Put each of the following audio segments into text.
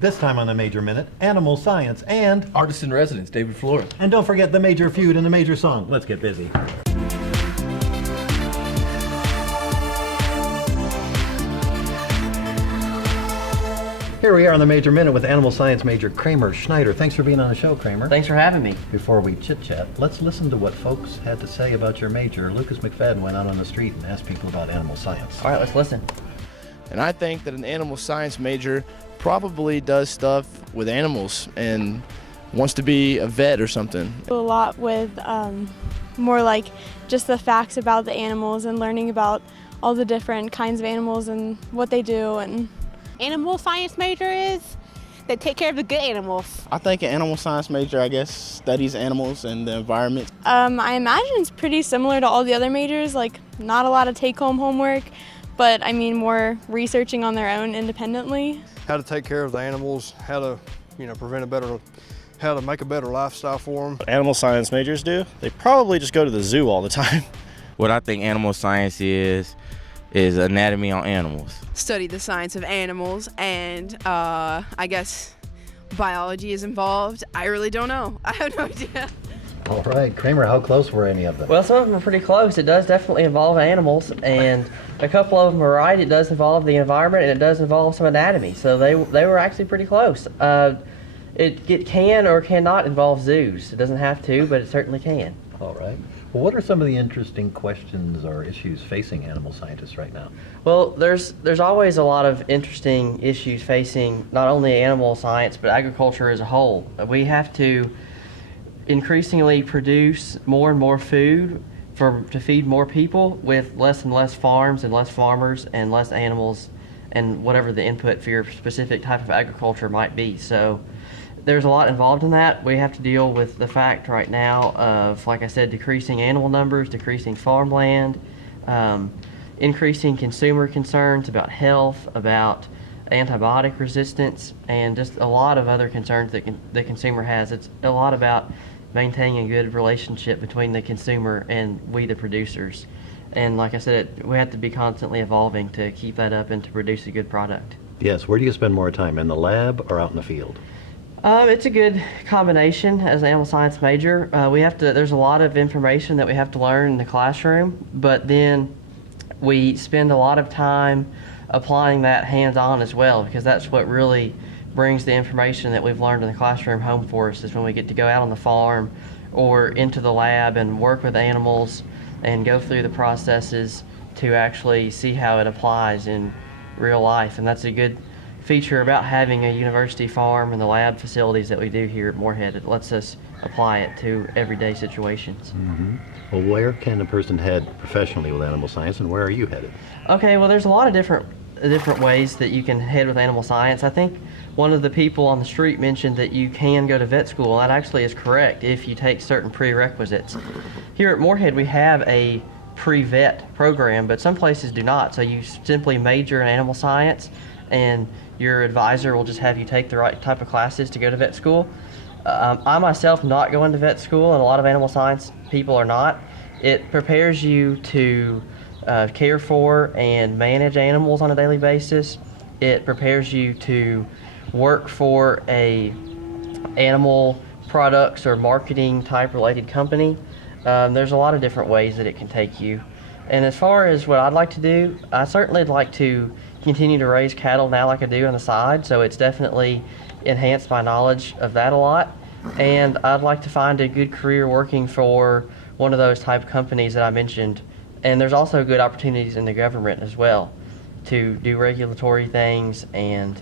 This time on the Major Minute, animal science and... Artist in residence, David Flora. And don't forget the major feud and the major song. Let's get busy. Here we are on the Major Minute with animal science major Kramer Schneider. Thanks for being on the show, Kramer. Thanks for having me. Before we chit-chat, let's listen to what folks had to say about your major. Lucas McFadden went out on the street and asked people about animal science. All right, let's listen. And I think that an animal science major probably does stuff with animals and wants to be a vet or something. A lot with more like just the facts about the animals and learning about all the different kinds of animals and what they do. And animal science major is they take care of the good animals. I think an animal science major, I guess, studies animals and the environment. I imagine it's pretty similar to all the other majors, like not a lot of take-home homework, but I mean more researching on their own independently. How to take care of the animals, how to, how to make a better lifestyle for them. What animal science majors do? They probably just go to the zoo all the time. What I think animal science is anatomy on animals. Study the science of animals, and I guess biology is involved. I really don't know. I have no idea. All right, Kramer, how close were any of them? Well, some of them are pretty close. It does definitely involve animals, and a couple of them are right. It does involve the environment, and it does involve some anatomy. So they were actually pretty close. It can or cannot involve zoos. It doesn't have to, but it certainly can. All right. Well, what are some of the interesting questions or issues facing animal scientists right now? Well, there's always a lot of interesting issues facing not only animal science, but agriculture as a whole. We have to increasingly produce more and more food to feed more people with less and less farms and less farmers and less animals and whatever the input for your specific type of agriculture might be. So there's a lot involved in that. We have to deal with the fact right now of, like I said, decreasing animal numbers, decreasing farmland, increasing consumer concerns about health, about antibiotic resistance, and just a lot of other concerns that the consumer has. It's a lot about maintaining a good relationship between the consumer and we, the producers. And like I said, we have to be constantly evolving to keep that up and to produce a good product. Yes, where do you spend more time, in the lab or out in the field? It's a good combination as an animal science major. There's a lot of information that we have to learn in the classroom, but then we spend a lot of time applying that hands-on as well, because that's what really brings the information that we've learned in the classroom home for us, is when we get to go out on the farm or into the lab and work with animals and go through the processes to actually see how it applies in real life. And that's a good feature about having a university farm and the lab facilities that we do here at Moorhead. It lets us apply it to everyday situations. Mm-hmm. Well, where can a person head professionally with animal science, and where are you headed? Okay, well, there's a lot of different ways that you can head with animal science. I think one of the people on the street mentioned that you can go to vet school. That actually is correct if you take certain prerequisites. Here at Moorhead, we have a pre-vet program, but some places do not. So you simply major in animal science, and your advisor will just have you take the right type of classes to go to vet school. I myself not going to vet school, and a lot of animal science people are not. It prepares you to care for and manage animals on a daily basis. It prepares you to work for a animal products or marketing type related company. There's a lot of different ways that it can take you. And as far as what I'd like to do, I certainly like to continue to raise cattle now like I do on the side, so it's definitely enhanced my knowledge of that a lot. And I'd like to find a good career working for one of those type of companies that I mentioned. And there's also good opportunities in the government as well to do regulatory things and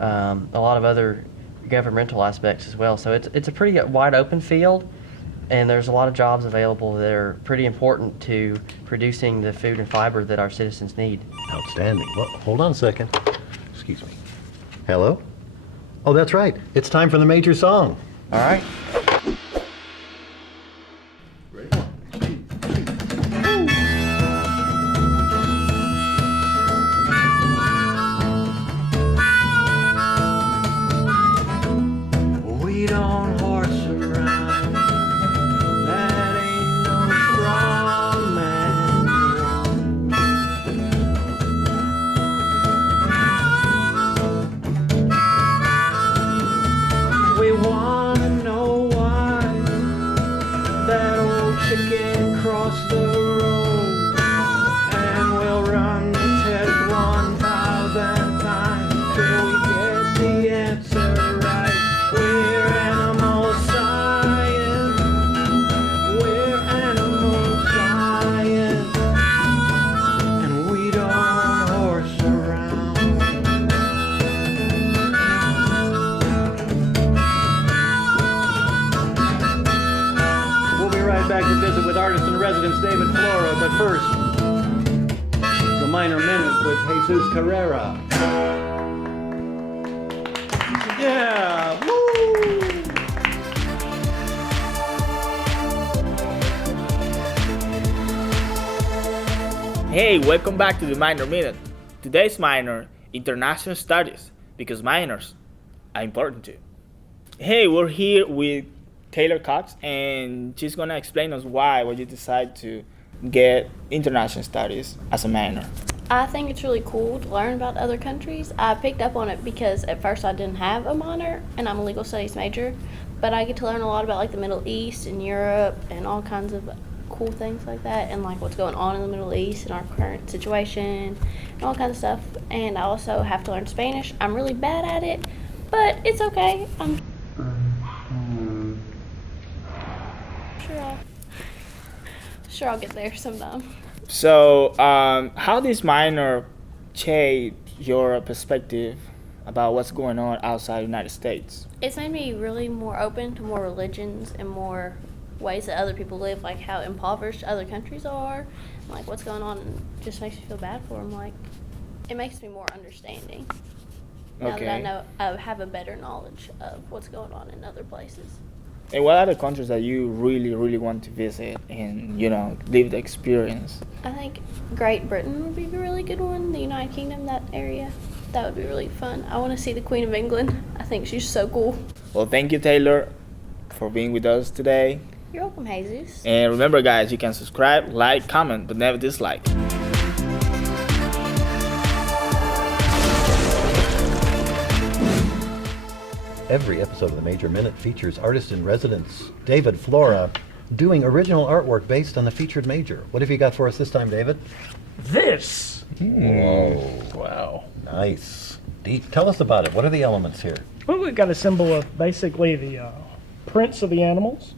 a lot of other governmental aspects as well. So it's a pretty wide open field, and there's a lot of jobs available that are pretty important to producing the food and fiber that our citizens need. Outstanding. Well, hold on a second. Excuse me. Hello? Oh, that's right. It's time for the major song. All right. We don't horse around. That ain't no strong man. with artist-in-residence David Flora, but first, the Minor Minute with Jesus Carrera. Yeah, woo! Hey, welcome back to the Minor Minute. Today's minor, International Studies, because minors are important too. Hey, we're here with Taylor Cox, and she's gonna explain us why you decide to get International Studies as a minor. I think it's really cool to learn about other countries. I picked up on it because at first I didn't have a minor, and I'm a legal studies major, but I get to learn a lot about like the Middle East and Europe and all kinds of cool things like that, and like what's going on in the Middle East and our current situation and all kinds of stuff. And I also have to learn Spanish. I'm really bad at it, but it's okay. I'm sure I'll get there sometime. So, how this minor changed your perspective about what's going on outside the United States? It's made me really more open to more religions and more ways that other people live, like how impoverished other countries are, like what's going on, and just makes me feel bad for them. Like, it makes me more understanding now that I know I have a better knowledge of what's going on in other places. And what are the countries that you really, really want to visit and, live the experience? I think Great Britain would be a really good one, the United Kingdom, that area. That would be really fun. I want to see the Queen of England. I think she's so cool. Well, thank you, Taylor, for being with us today. You're welcome, Jesus. And remember, guys, you can subscribe, like, comment, but never dislike. Every episode of the Major Minute features artist-in-residence David Flora doing original artwork based on the featured major. What have you got for us this time, David? This. Whoa. Wow. Nice. Deep. Tell us about it. What are the elements here? Well, we've got a symbol of basically the prints of the animals.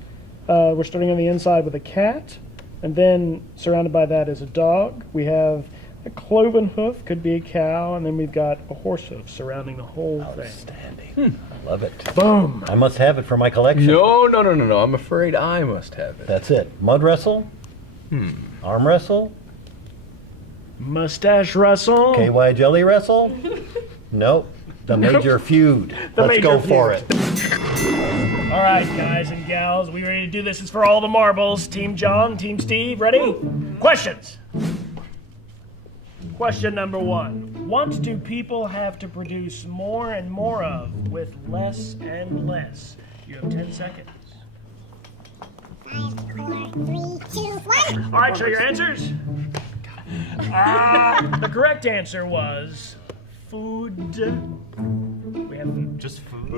We're starting on the inside with a cat, and then surrounded by that is a dog. We have a cloven hoof, could be a cow, and then we've got a horse hoof surrounding the whole thing. Outstanding. I love it. Boom. I must have it for my collection. No. I'm afraid I must have it. That's it. Mud wrestle? Arm wrestle? Mustache wrestle? KY jelly wrestle? Nope. The major feud. Let's go for it. All right, guys and gals, we ready to do this? It's for all the marbles. Team John, Team Steve, ready? Questions. Question number 1. What do people have to produce more and more of with less and less? You have 10 seconds. 5, 4, 3, 2, 1. All right, show your answers. The correct answer was food. We have just food.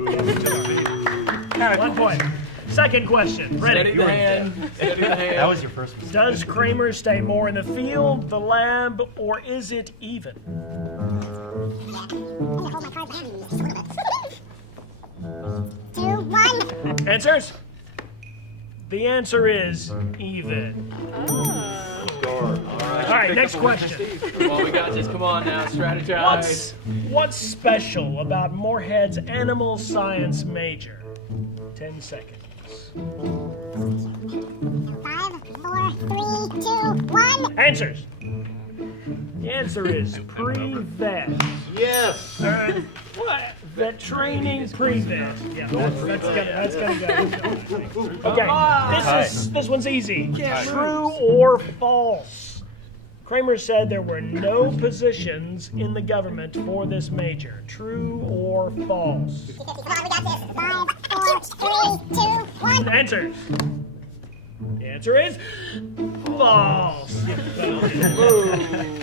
1 point. Second question. Ready? That was your first mistake. Does Kramer stay more in the field, the lab, or is it even? 2, 1. Answers? The answer is even. All right, next question. Come on, we got this. Come on now, strategize. What's special about Moorhead's animal science major? 10 seconds. 5, 4, 3, 2, 1. Answers. The answer is pre-vet. Yes. What? Vet training, pre-vet. Yeah, that's gonna go. Okay, this one's easy. True or false? Kramer said there were no positions in the government for this major. True or false? Come on, we got this. 5, 4, 3, 2, 1. Answers. The answer is false.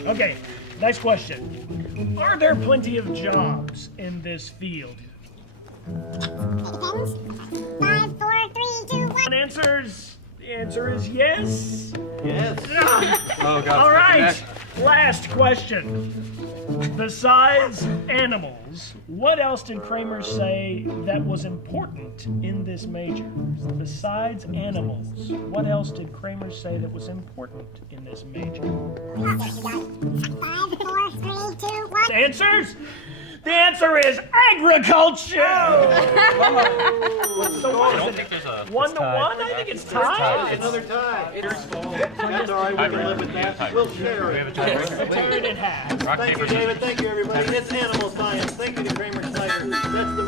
Okay, next question. Are there plenty of jobs in this field? It depends. 5, 4, 3, 2, 1. Answers. The answer is yes. Yes. Oh, God. All right. Last question. Besides animals, what else did Kramer say that was important in this major? Besides animals, what else did Kramer say that was important in this major? 5, 4, 3, 2, 1. Answers? The answer is agriculture. So what is it? 1-1? I think it's tied. It's another tie. That's all right. We can live with that. We'll share it. Tear it in half. Thank you, David. Thank you, everybody. It's animal science. Thank you to Kramer Snyder. That's the